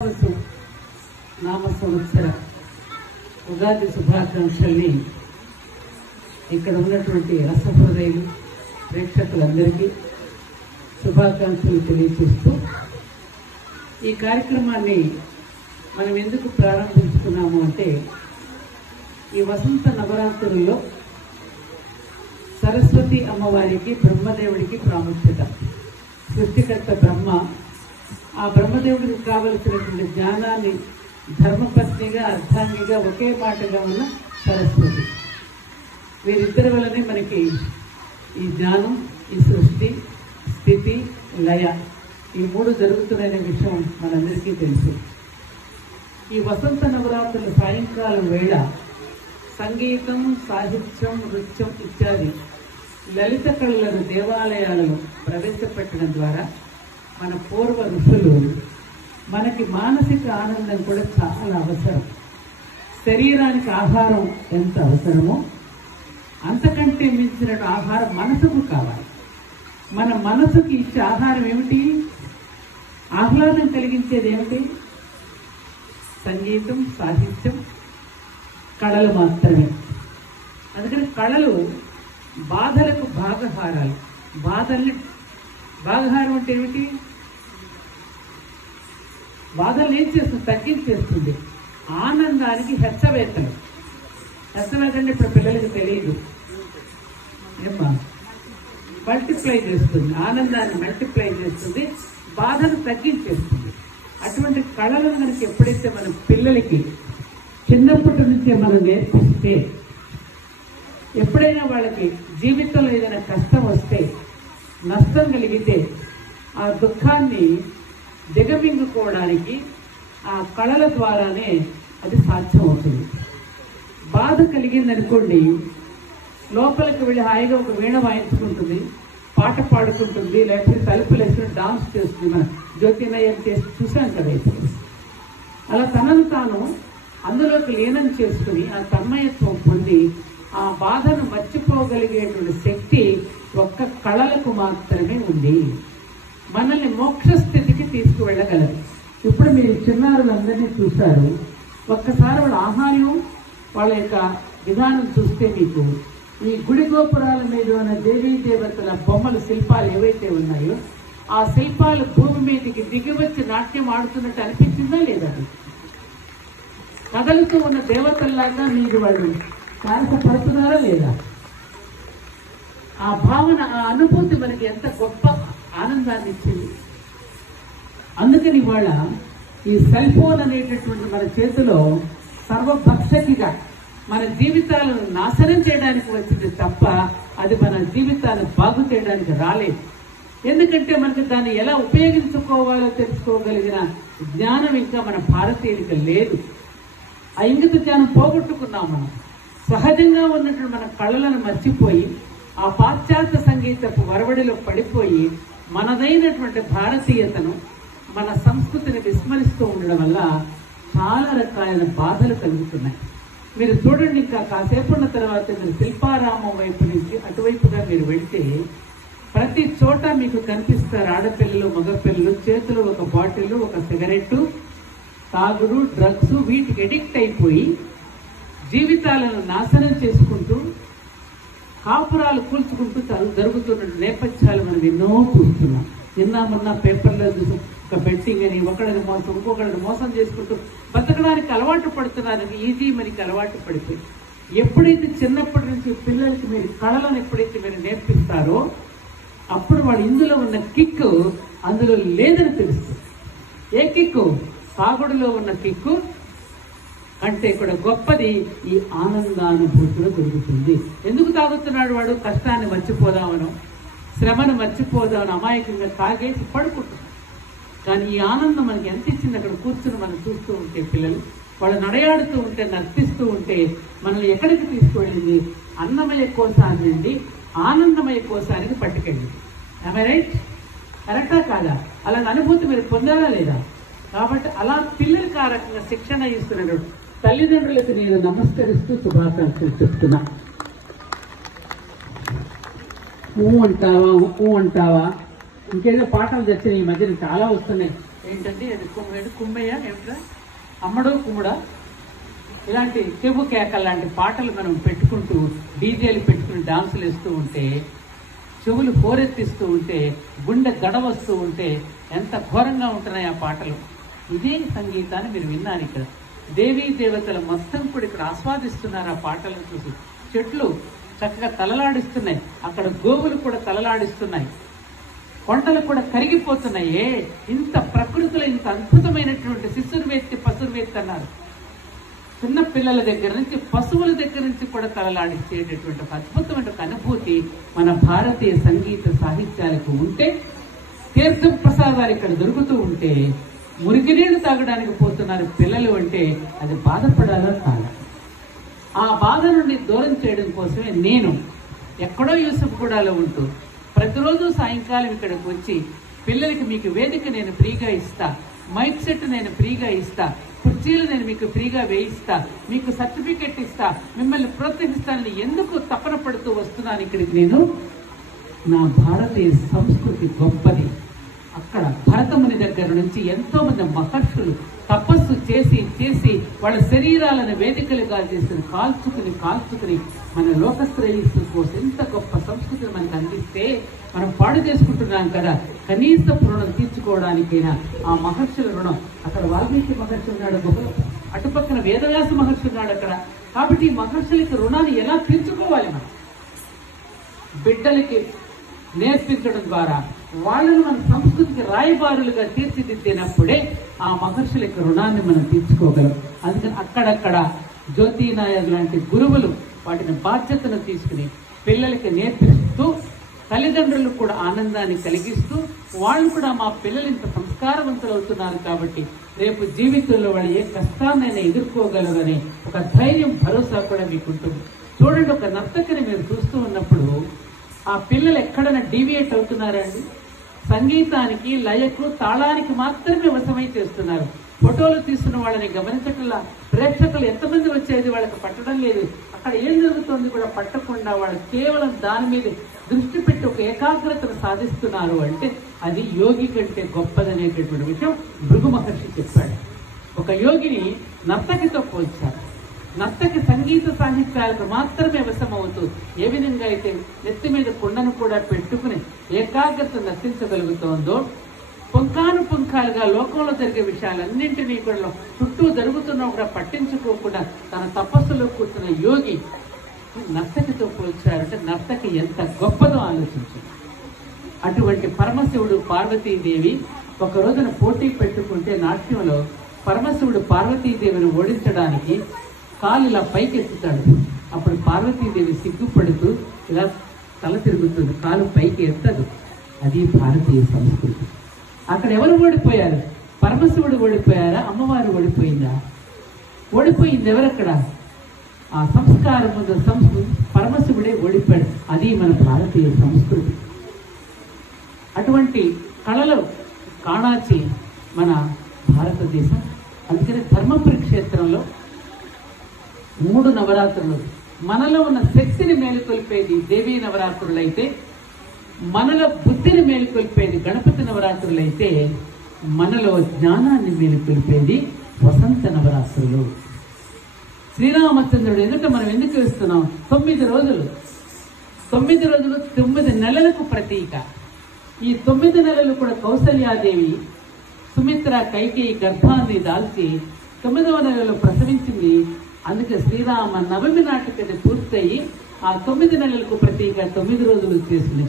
నామ సంవత్సర ఉగాది శుభాకాంక్షల్ని ఇక్కడ ఉన్నటువంటి రసహృదయులు ప్రేక్షకులందరికీ శుభాకాంక్షలు తెలియజేస్తూ ఈ కార్యక్రమాన్ని మనం ఎందుకు ప్రారంభించుకున్నాము అంటే ఈ వసంత నవరాత్రుల్లో సరస్వతి అమ్మవారికి బ్రహ్మదేవుడికి ప్రాముఖ్యత. సృష్టికర్త బ్రహ్మ, ఆ బ్రహ్మదేవుడికి కావలసినటువంటి జ్ఞానాన్ని ధర్మపత్నిగా అర్ధాంగిగా ఒకే మాటగా ఉన్న సరస్వతి, వీరిద్దరి వల్లనే మనకి ఈ జ్ఞానం, ఈ సృష్టి, స్థితి, లయ ఈ మూడు జరుగుతున్నాయనే విషయం మనందరికీ తెలుసు. ఈ వసంత నవరాత్రుల సాయంకాలం వేళ సంగీతం, సాహిత్యం, నృత్యం ఇత్యాది లలిత కళలను దేవాలయాలలో ప్రవేశపెట్టడం ద్వారా మన పూర్వ ఋషులు మనకి మానసిక ఆనందం కూడా చాలా అవసరం. శరీరానికి ఆహారం ఎంత అవసరమో అంతకంటే మించిన ఆహారం మనసుకు కావాలి. మన మనసుకి ఇచ్చే ఆహారం ఏమిటి? ఆహ్లాదం కలిగించేది ఏమిటి? సంగీతం, సాహిత్యం, కళలు మాత్రమే. అందుకని కళలు బాధలకు భాగహారాలు. భాగహారం అంటే ఏమిటి? బాధలు ఏం చేస్తుంది? తగ్గించేస్తుంది. ఆనందానికి హెచ్చవేతలు. హెచ్చవేత అంటే ఇప్పుడు పిల్లలకి తెలియదు ఏమ్మా, మల్టిప్లై చేస్తుంది. ఆనందాన్ని మల్టిప్లై చేస్తుంది, బాధను తగ్గించేస్తుంది. అటువంటి కళలను మనకి ఎప్పుడైతే మన పిల్లలకి చిన్నప్పటి నుంచే మనం నేర్పిస్తే, ఎప్పుడైనా వాళ్ళకి జీవితంలో ఏదైనా కష్టం వస్తే, నష్టం కలిగితే ఆ దుఃఖాన్ని దిగమింగుకోవడానికి ఆ కళల ద్వారానే అది సాధ్యమవుతుంది. బాధ కలిగిందనుకోండి, లోపలికి వెళ్ళి హాయిగా ఒక వీణ వాయించుకుంటుంది, పాట పాడుకుంటుంది, లేకపోతే తలుపులు వేసుకుని డాన్స్ చేస్తుంది. మన జ్యోతినయం చేసి చూసాం కదా ఇప్పుడు. అలా తనను తాను అందులోకి లీనం చేసుకుని ఆ తన్మయత్వం పొంది ఆ బాధను మర్చిపోగలిగేటువంటి శక్తి ఒక్క కళలకు మాత్రమే ఉంది. మనల్ని మోక్ష స్థితికి తీసుకువెళ్ళగలరు. ఇప్పుడు మీరు చిన్నారులందరినీ చూశారు. ఒక్కసారి వాళ్ళ ఆహార్యం, వాళ్ళ యొక్క విధానం చూస్తే మీకు ఈ గుడి గోపురాల మీద ఉన్న దేవీ దేవతల బొమ్మలు, శిల్పాలు ఏవైతే ఉన్నాయో ఆ శిల్పాలు భూమి మీదకి దిగి వచ్చి నాట్యం ఆడుతున్నట్టు అనిపించిందా లేదా? కదలుతూ ఉన్న దేవతల్లాగా మీరు వాళ్ళు కారసపడుతున్నారా లేదా? ఆ భావన, ఆ అనుభూతి మనకి ఎంత గొప్ప ఆనందాన్ని ఇచ్చింది. అందుకని ఇవాళ ఈ సెల్ ఫోన్ అనేటటువంటి మన చేతిలో సర్వభక్షకిగా మన జీవితాలను నాశనం చేయడానికి వచ్చింది తప్ప అది మన జీవితాన్ని బాగు చేయడానికి రాలేదు. ఎందుకంటే మనకి దాన్ని ఎలా ఉపయోగించుకోవాలో తెలుసుకోగలిగిన జ్ఞానం ఇంకా మన భారతీయులకు లేదు. ఆ ఇంగిత జ్ఞానం పోగొట్టుకున్నాం. మనం సహజంగా ఉన్నటువంటి మన కళలను మర్చిపోయి ఆ పాశ్చాత్య సంగీతపు వరవడిలో పడిపోయి మనదైనటువంటి భారతీయతను, మన సంస్కృతిని విస్మరిస్తూ ఉండడం వల్ల చాలా రకాలైన బాధలు కలుగుతున్నాయి. మీరు చూడండి, ఇంకా కాసేపు ఉన్న తర్వాత మీరు శిల్పారామం వైపు నుంచి అటువైపుగా మీరు వెళ్తే ప్రతి చోట మీకు కనిపిస్తారు ఆడపిల్లలు, మగపిల్లలు చేతిలో ఒక బాటిల్, ఒక సిగరెట్టు, తాగుడు, డ్రగ్స్, వీటికి ఎడిక్ట్ అయిపోయి జీవితాలను నాశనం చేసుకుంటూ కాపురాలు కూల్చుకుంటూ జరుగుతున్న నేపథ్యాలు మనం ఎన్నో చూస్తున్నాం. నిన్న పేపర్లో చూసి ఒక బెట్టింగ్ అని, ఒకళ్ళని మోసం, ఇంకొకళ్ళని మోసం చేసుకుంటూ బతకడానికి అలవాటు పడుతున్నారు. ఈజీ మనకి అలవాటు పడిపోయి ఎప్పుడైతే చిన్నప్పటి నుంచి పిల్లలకి మీరు కళలను ఎప్పుడైతే మీరు నేర్పిస్తారో అప్పుడు వాళ్ళు ఇందులో ఉన్న కిక్ అందులో లేదని తెలుస్తుంది. ఏ కిక్కు? తాగుడులో ఉన్న కిక్కు అంటే కూడా గొప్పది ఈ ఆనందానుభూతిలో దొరుకుతుంది. ఎందుకు తాగుతున్నాడు వాడు? కష్టాన్ని మర్చిపోదామనో, శ్రమను మర్చిపోదామని అమాయకంగా తాగేసి పడుకుంటున్నాడు. కానీ ఈ ఆనందం మనకి ఎంత ఇచ్చింది? అక్కడ కూర్చుని మనం చూస్తూ ఉంటే, పిల్లలు వాళ్ళు నడయాడుతూ ఉంటే, నర్తిస్తూ ఉంటే మనల్ని ఎక్కడికి తీసుకువెళ్ళింది? అన్నమయ కోశాన్ని నుండి ఆనందమయ కోశానికి పట్టుకెళ్ళింది. ఆమె రైట్? కరెక్టా కాదా? అలాంటి అనుభూతి మీరు పొందారా లేదా? కాబట్టి అలా పిల్లలకి ఆ రకంగా శిక్షణ ఇస్తున్నాడు. తల్లిదండ్రులకు నేను నమస్కరిస్తూ శుభాకాంక్షలు చెప్తున్నా. ఊ అంటావా, ఊ అంటావా, ఇంకేదో పాటలు తెచ్చిన ఈ మధ్యన చాలా వస్తున్నాయి. ఏంటంటే అది కుమ్మయ్య ఏమిట్రా, అమ్మడు కుమ్ముడా, ఇలాంటి చెవు కేకలు లాంటి పాటలు మనం పెట్టుకుంటూ డీజేలు పెట్టుకుని డాన్సులు వేస్తూ ఉంటే, చెవులు హోరెత్తిస్తూ ఉంటే, గుండె దడవస్తూ ఉంటే ఎంత ఘోరంగా ఉంటున్నాయి ఆ పాటలు. ఇదే సంగీతాన్ని మీరు విన్నారు. ఇక్కడ దేవీ దేవతలు మొత్తం కూడా ఇక్కడ ఆస్వాదిస్తున్నారు ఆ పాటలను చూసి. చెట్లు చక్కగా తలలాడిస్తున్నాయి, అక్కడ గోవులు కూడా తలలాడిస్తున్నాయి, కొండలు కూడా కరిగిపోతున్నాయి. ఇంత ప్రకృతిలో ఇంత అద్భుతమైనటువంటి శిశుర్వేత్తి పశుర్వేత్తి అన్నారు. చిన్న పిల్లల దగ్గర నుంచి పశువుల దగ్గర నుంచి కూడా తలలాడిచ్చేటటువంటి ఒక అద్భుతమైన అనుభూతి మన భారతీయ సంగీత సాహిత్యాలకు ఉంటే, తీర్థ ప్రసాదాలు ఇక్కడ దొరుకుతూ ఉంటే, మురికినీళ్లు తాగడానికి పోతున్నారు పిల్లలు అంటే అది బాధపడాలో కాదా? ఆ బాధ నుండి దూరం చేయడం కోసమే నేను ఎక్కడో యూసుఫ్గూడలో ఉంటూ ప్రతిరోజు సాయంకాలం ఇక్కడికి వచ్చి పిల్లలకి మీకు వేదిక నేను ఫ్రీగా ఇస్తా, మైక్ సెట్ నేను ఫ్రీగా ఇస్తా, కుర్చీలు నేను మీకు ఫ్రీగా వేయిస్తా, మీకు సర్టిఫికెట్ ఇస్తా, మిమ్మల్ని ప్రోత్సహిస్తానని ఎందుకు తపన పడుతూ వస్తున్నాను ఇక్కడికి నేను? నా భారతీయ సంస్కృతి గొప్పది. అక్కడ భరతముని దగ్గర నుంచి ఎంతో మంది మహర్షులు తపస్సు చేసి చేసి వాళ్ళ శరీరాలను వేదికలుగా చేసి కాల్చుకుని మన లోకశ్రేయస్సు కోసం ఎంత గొప్ప సంస్కృతిని మనకు అందిస్తే మనం పాడు చేసుకుంటున్నాం కదా. కనీస రుణం తీర్చుకోవడానికైనా ఆ మహర్షుల రుణం. అక్కడ వాల్మీకి మహర్షి ఉన్నాడు గుహలో, అటుపక్కన వేదవ్యాస మహర్షి ఉన్నాడు అక్కడ. కాబట్టి ఈ మహర్షులకి రుణాన్ని ఎలా తీర్చుకోవాలి? మనం బిడ్డలకి నేర్పించడం ద్వారా వాళ్ళను మన సంస్కృతికి రాయబారులుగా తీర్చిదిద్దినప్పుడే ఆ మహర్షులకి రుణాన్ని మనం తీర్చుకోగలం. అందుకని అక్కడక్కడ జ్యోతి నాయర్ లాంటి గురువులు వాటిని బాధ్యతను తీసుకుని పిల్లలకి నేర్పిస్తూ, తల్లిదండ్రులకు కూడా ఆనందాన్ని కలిగిస్తూ, వాళ్ళు కూడా మా పిల్లలు ఇంత సంస్కారవంతులు అవుతున్నారు కాబట్టి రేపు జీవితంలో వాళ్ళు ఏ కష్టాన్నైనా ఎదుర్కోగలరని ఒక ధైర్యం, భరోసా కూడా మీకు ఉంటుంది. చూడండి, ఒక నర్తకిని మీరు చూస్తూ ఉన్నప్పుడు ఆ పిల్లలు ఎక్కడైనా డీవియేట్ అవుతున్నారండి? సంగీతానికి, లయకు, తాళానికి మాత్రమే వశమై చేస్తున్నారు. ఫోటోలు తీస్తున్న వాళ్ళని గమనించట్లా. ప్రేక్షకులు ఎంతమంది వచ్చేది వాళ్ళకి పట్టడం లేదు. అక్కడ ఏం జరుగుతుంది కూడా పట్టకుండా వాళ్ళు కేవలం దాని మీద దృష్టి పెట్టి ఒక ఏకాగ్రతను సాధిస్తున్నారు అంటే అది యోగి కంటే గొప్పదనేటటువంటి విషయం భృగు మహర్షి చెప్పాడు. ఒక యోగిని నర్తకితో పోల్చారు. నర్తకి సంగీత సాహిత్యాలకు మాత్రమే వశమవుతూ ఏ విధంగా అయితే నెత్తి మీద కుండను కూడా పెట్టుకుని ఏకాగ్రత నర్తించగలుగుతోందో, పుంఖానుపుంఖాలుగా లోకంలో జరిగే విషయాలన్నింటినీ కూడా చుట్టూ జరుగుతున్నా కూడా పట్టించుకోకుండా తన తపస్సులో కూర్చున్న యోగి నర్తకితో పోల్చారంటే నర్తకి ఎంత గొప్పదో ఆలోచించింది. అటువంటి పరమశివుడు పార్వతీదేవి ఒక రోజున పోటీ పెట్టుకుంటే నాట్యంలో పరమశివుడు పార్వతీదేవిని ఓడించడానికి కాలు ఇలా పైకి ఎత్తుతాడు. అప్పుడు పార్వతీదేవి సిగ్గుపడుతూ ఇలా తల తిరుగుతుంది, కాలు పైకి ఎత్తదు. అది భారతీయ సంస్కృతి. అక్కడ ఎవరు ఓడిపోయారు? పరమశివుడు ఓడిపోయారా? అమ్మవారు ఓడిపోయిందా? ఓడిపోయింది ఎవరక్కడ? ఆ సంస్కారం ముందు పరమశివుడే ఓడిపోయాడు. అది మన భారతీయ సంస్కృతి. అటువంటి కళలు కాణాచి మన భారతదేశం. అందుకని ధర్మపురి క్షేత్రంలో 3 నవరాత్రులు మనలో ఉన్న శక్తిని మేలుకొల్పేది దేవీ నవరాత్రులైతే, మనలో బుద్ధిని మేలుకొల్పేది గణపతి నవరాత్రులైతే, మనలో జ్ఞానాన్ని మేలుకొల్పేది వసంత నవరాత్రులు. శ్రీరామచంద్రుడు ఎదుట మనం ఎందుకు వేస్తున్నాం? 9 రోజులు 9 నెలలకు ప్రతీక. ఈ 9 నెలలు కూడా కౌసల్యాదేవి సుమిత్ర కైకేయి గర్భాన్ని దాల్చి 9వ నెలలో ప్రసవించింది. అందుకే శ్రీరామ నవమి నాటికి పూర్తయి ఆ 9 నెలలకు ప్రతీక 9 రోజులు చేసింది.